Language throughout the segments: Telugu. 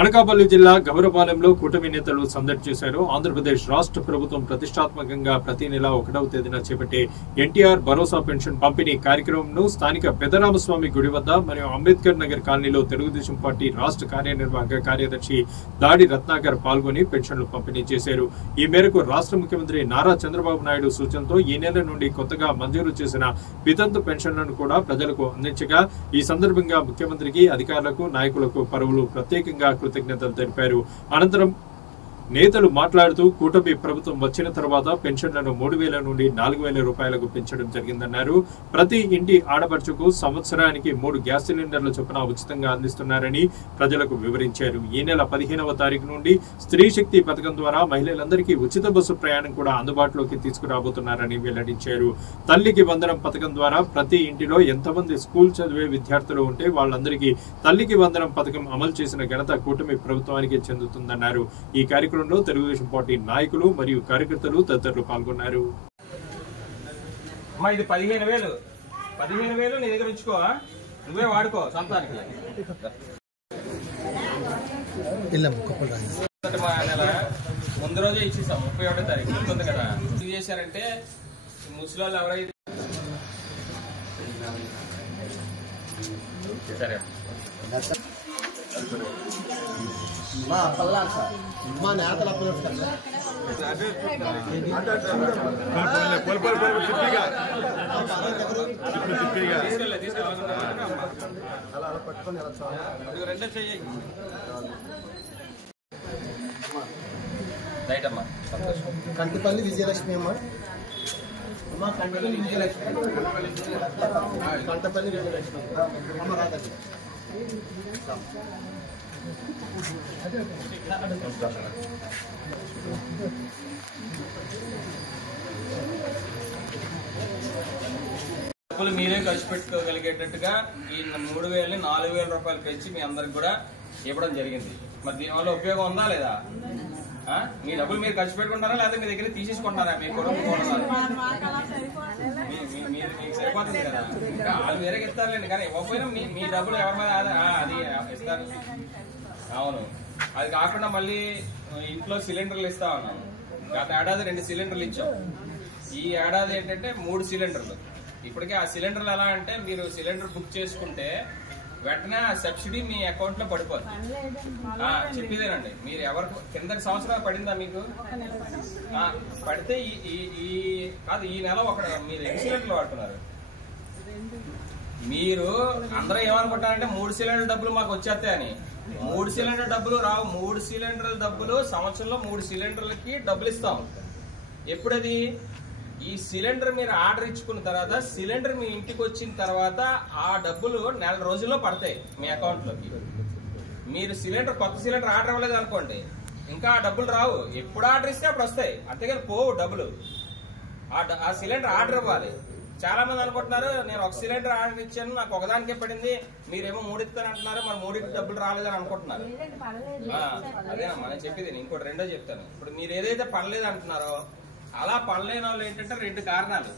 అనకాపల్లి జిల్లా గౌరపాలెంలో కూటమి నేతలు సందడి చేశారు. ఆంధ్రప్రదేశ్ రాష్ట్ర ప్రభుత్వం ప్రతిష్టాత్మకంగా ప్రతి నెల 1వ తేదీన చేపట్టే ఎన్టీఆర్ భరోసా పెన్షన్ పంపిణీ కార్యక్రమంను స్థానిక పెదరామస్వామి గుడి వద్ద మరియు అంబేద్కర్ నగర్ కాలనీలో తెలుగుదేశం పార్టీ రాష్ట్ర కార్యనిర్వాహక కార్యదర్శి దాడి రత్నాకర్ పాల్గొని పెన్షన్లు పంపిణీ చేశారు. ఈ మేరకు రాష్ట్ర ముఖ్యమంత్రి నారా చంద్రబాబు నాయుడు సూచనతో ఈ నెల నుండి కొత్తగా మంజూరు చేసిన వితంతు పెన్షన్లను కూడా ప్రజలకు అందించగా ఈ సందర్భంగా ముఖ్యమంత్రికి అధికారులకు నాయకులకు పలువురు ప్రత్యేకంగా కృతజ్ఞతలు తెలిపారు. అనంతరం నేతలు మాట్లాడుతూ కూటమి ప్రభుత్వం వచ్చిన తర్వాత పెన్షన్లను 3,000 నుండి 4,000 రూపాయలకు పెంచడం జరిగిందన్నారు. ప్రతి ఇంటి ఆడపడుచుకు సంవత్సరానికి 3 గ్యాస్ సిలిండర్ల చొప్పున ఉచితంగా అందిస్తున్నారని ప్రజలకు వివరించారు. ఈ నెల 15వ తారీఖు నుండి స్త్రీ శక్తి పథకం ద్వారా మహిళలందరికీ ఉచిత బస్సు ప్రయాణం కూడా అందుబాటులోకి తీసుకురాబోతున్నారని వెల్లడించారు. తల్లికి వందనం పథకం ద్వారా ప్రతి ఇంటిలో ఎంతమంది స్కూల్ చదివే విద్యార్థులు ఉంటే వాళ్ళందరికీ తల్లికి వందనం పథకం అమలు చేసిన ఘనత కూటమి ప్రభుత్వానికి చెందుతుందన్నారు. ఈ కార్యక్రమంలో తెలుగుదేశం పార్టీ నాయకులు మరియు కార్యకర్తలు తదితరులు పాల్గొన్నారు. ఇది 15,000 నీ దగ్గర ఉంచుకో, నువ్వే వాడుకో సొంతానికి. ముందు రోజే ఇచ్చేసాం 31వ తారీఖు ఉంటుంది కదా. ఏం చేశారంటే ముసలి ఎవరైతే సరే మా పల్లారు సార్ మా నేతలు అప్పుడు కంటిపల్లి విజయలక్ష్మి అమ్మ కంటిపల్లి విజయలక్ష్మి అమ్మ రాదండి. మీరే ఖర్చు పెట్టుకోగలిగేటట్టుగా ఈ 3,000ని 4,000 రూపాయలు పెంచి మీ అందరికి కూడా ఇవ్వడం జరిగింది. మరి దీనివల్ల ఉపయోగం ఉందా లేదా? మీ డబ్బులు మీరు ఖర్చు పెట్టుకుంటారా లేదా మీ దగ్గర తీసేసుకుంటారా? మీ కొడుకు మీకు సరిపోతుంది కదా. ఇంకా వాళ్ళు వేరే ఇస్తారులేండి, కానీ ఇవ్వకపోయినా మీ డబ్బులు ఎవరి మీద అది ఇస్తారు. అవును, అది కాకుండా మళ్ళీ ఇంట్లో సిలిండర్లు ఇస్తా ఉన్నాం. గత ఏడాది 2 సిలిండర్లు ఇచ్చాం. ఈ ఏడాది ఏంటంటే 3 సిలిండర్లు. ఇప్పటికే ఆ సిలిండర్లు ఎలా అంటే మీరు సిలిండర్ బుక్ చేసుకుంటే వెంటనే ఆ సబ్సిడీ మీ అకౌంట్ లో పడిపోతుంది. చెప్పేదేనండి, మీరు ఎవరికి కింద సంవత్సరాలు పడిందా మీకు? పడితే ఈ నెల మీరు ఎన్ని సిలిండర్లు వాడుతున్నారు? మీరు అందరూ ఏమనుకుంటారంటే 3 సిలిండర్ డబ్బులు మాకు వచ్చేస్తాయని. 3 సిలిండర్ డబ్బులు రావు. 3 సిలిండర్ల డబ్బులు సంవత్సరంలో 3 సిలిండర్లకి డబ్బులు ఇస్తాం. ఎప్పుడది? ఈ సిలిండర్ మీరు ఆర్డర్ ఇచ్చుకున్న తర్వాత సిలిండర్ మీ ఇంటికి వచ్చిన తర్వాత ఆ డబ్బులు 4 రోజుల్లో పడతాయి మీ అకౌంట్ లోకి. మీరు కొత్త సిలిండర్ ఆర్డర్ ఇవ్వలేదు అనుకోండి, ఇంకా ఆ డబ్బులు రావు. ఎప్పుడు ఆర్డర్ ఇస్తే అప్పుడు వస్తాయి, అంతేగాని పోవు డబ్బులు. ఆ సిలిండర్ ఆర్డర్ ఇవ్వాలి. చాలా మంది అనుకుంటున్నారు నేను 1 సిలిండర్ ఆర్డర్ ఇచ్చాను, నాకు ఒకదానికే పడింది, మీరేమో 3 ఇస్తారంటున్నారు, మరి 3కి డబ్బులు రాలేదని అనుకుంటున్నారు. అదేనమ్మా నేను చెప్పేది. ఇంకోటి రెండో చెప్తాను. ఇప్పుడు మీరు ఏదైతే పడలేదు అంటున్నారో అలా పడలేని వాళ్ళు ఏంటంటే 2 కారణాలు.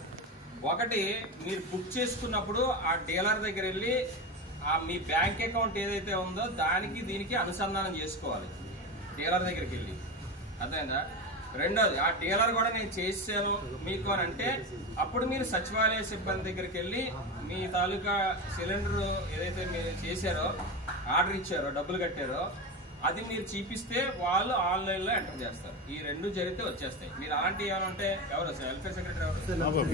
ఒకటి, మీరు బుక్ చేసుకున్నప్పుడు ఆ డీలర్ దగ్గర వెళ్ళి మీ బ్యాంక్ అకౌంట్ ఏదైతే ఉందో దానికి దీనికి అనుసంధానం చేసుకోవాలి డీలర్ దగ్గరికి వెళ్ళి. అర్థమైందా? రెండోది, ఆ డీలర్ కూడా నేను చేసాను మీకు అని అంటే అప్పుడు మీరు సచివాలయ సిబ్బంది దగ్గరికి వెళ్ళి మీ తాలూకా సిలిండర్ ఏదైతే మీరు చేశారో, ఆర్డర్ ఇచ్చారో, డబ్బులు కట్టారో అది మీరు చూపిస్తే వాళ్ళు ఆన్లైన్ లో ఎంటర్ చేస్తారు. ఈ 2 జరిగితే వచ్చేస్తాయి. మీరు అలాంటి ఏమంటే ఎవరు వెల్ఫేర్ సెక్రటరీ ఎవరు